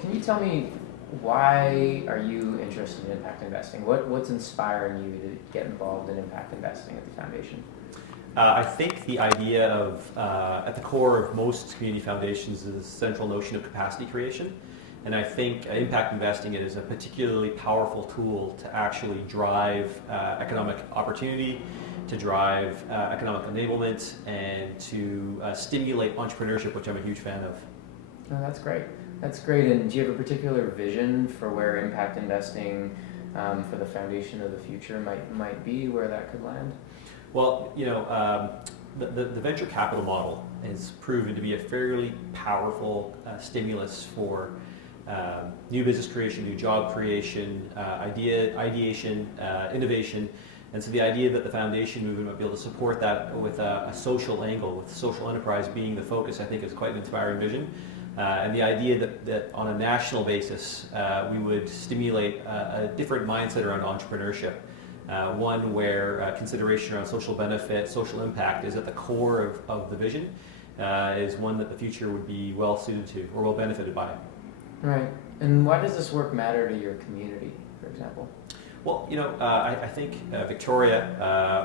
Can you tell me, why are you interested in impact investing? What's inspiring you to get involved in impact investing at the foundation? I think the idea of, at the core of most community foundations is the central notion of capacity creation. And I think impact investing is a particularly powerful tool to actually drive economic opportunity, to drive economic enablement, and to stimulate entrepreneurship, which I'm a huge fan of. Oh, that's great. That's great. And do you have a particular vision for where impact investing for the foundation of the future might be, where that could land? Well, the venture capital model has proven to be a fairly powerful stimulus for new business creation, new job creation, ideation, innovation. And so the idea that the foundation movement might be able to support that with a social angle, with social enterprise being the focus, I think is quite an inspiring vision. And the idea that on a national basis, we would stimulate a different mindset around entrepreneurship. One where consideration around social benefit, social impact is at the core of the vision, is one that the future would be well suited to or well benefited by. Right. And why does this work matter to your community, for example? Well, I think Victoria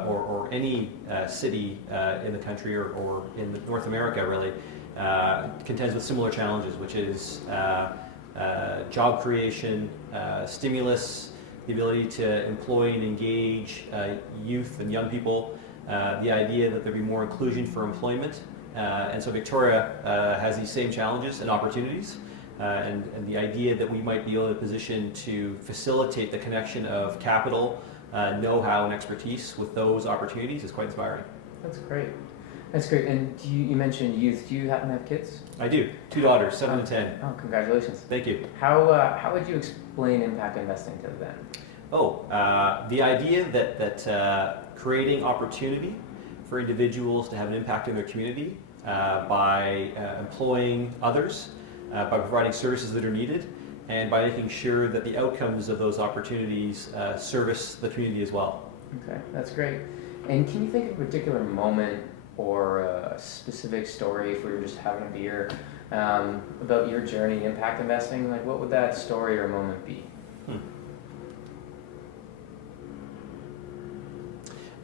or any city in the country or in North America really contends with similar challenges, which is job creation, stimulus, the ability to employ and engage youth and young people, the idea that there be more inclusion for employment. And so Victoria has these same challenges and opportunities. And the idea that we might be in a position to facilitate the connection of capital, know-how, and expertise with those opportunities is quite inspiring. That's great. That's great. And you mentioned youth. Do you happen to have kids? I do. 2 daughters, 7 and 10. Oh, congratulations. Thank you. How would you explain impact investing to them? The idea that creating opportunity for individuals to have an impact in their community by employing others, by providing services that are needed, and by making sure that the outcomes of those opportunities service the community as well. Okay, that's great. And can you think of a particular moment or a specific story, if we were just having a beer, about your journey in impact investing? Like, what would that story or moment be?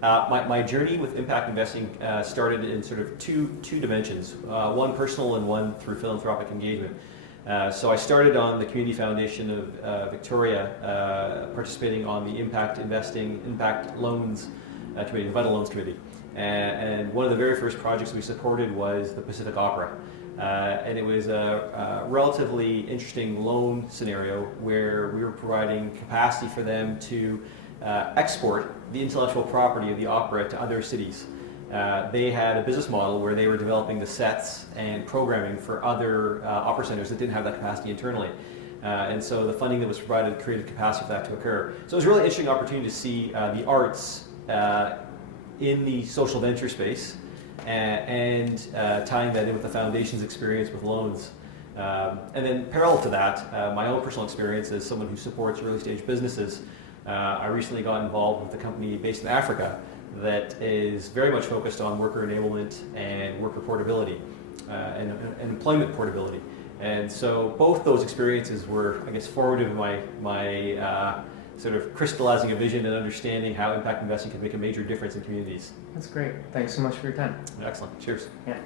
My journey with impact investing started in sort of two dimensions, one personal and one through philanthropic engagement. So I started on the Community Foundation of Victoria, participating on the impact investing, impact loans committee, the Vital Loans Committee. And one of the very first projects we supported was the Pacific Opera. And it was a relatively interesting loan scenario where we were providing capacity for them to export the intellectual property of the opera to other cities. They had a business model where they were developing the sets and programming for other opera centers that didn't have that capacity internally. And so the funding that was provided created capacity for that to occur. So it was a really interesting opportunity to see the arts in the social venture space and tying that in with the foundation's experience with loans. And then parallel to that, my own personal experience as someone who supports early stage businesses, I recently got involved with a company based in Africa that is very much focused on worker enablement and worker portability and employment portability. And so both those experiences were, I guess, formative in my sort of crystallizing a vision and understanding how impact investing can make a major difference in communities. That's great. Thanks so much for your time. Excellent. Cheers. Yeah.